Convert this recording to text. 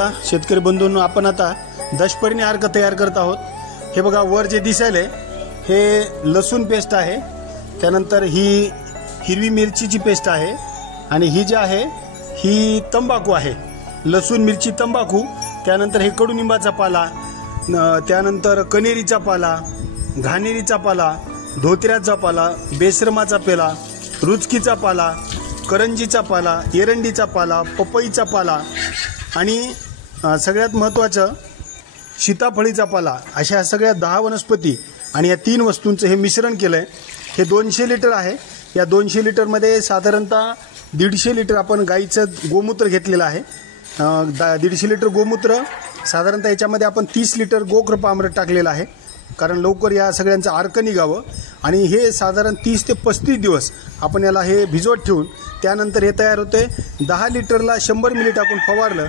आता शेतकरी बंधूंनो, आपण आता दशपर्णी अर्क तयार करत आहोत। हे बघा वर जे दिसायले हे लसूण पेस्ट आहे, त्यानंतर ही हिरवी मिरचीची पेस्ट आहे आणि ही जी आहे ही तंबाखू आहे। लसूण मिरची तंबाखू, त्यानंतर हे कडुनिंबाचा पाला, त्यानंतर कनेरीचा पाला, घाणेरीचा पाला, धोत्र्याचा पाला, बेशरमाचा पाला, रुचकीचा पाला, करंजीचा पाला, एरंडीचा पाला, पपईचा पाला आणि सगळ्यात महत्त्वाचं सीताफळीचा पाला, अशा सगळ्या 10 वनस्पती आणि या 3 वस्तूंचं हे मिश्रण केलंय। हे 200 लिटर आहे। या 200 लिटरमध्ये साधारणतः 150 लिटर आपण गाईचं गोमूत्र घेतलेलं आहे। 150 लिटर गोमूत्र, साधारणतः याच्यामध्ये आपण 30 लिटर गोकृपामृत टाकलेलं आहे, कारण लवकर या सगळ्यांचं अर्क निघावं। आणि हे साधारण 30 ते 35 दिवस आपण याला हे भिजवत ठेवून त्यानंतर हे तयार होते। 10 लिटरला 100 मिली टाकून फवारलं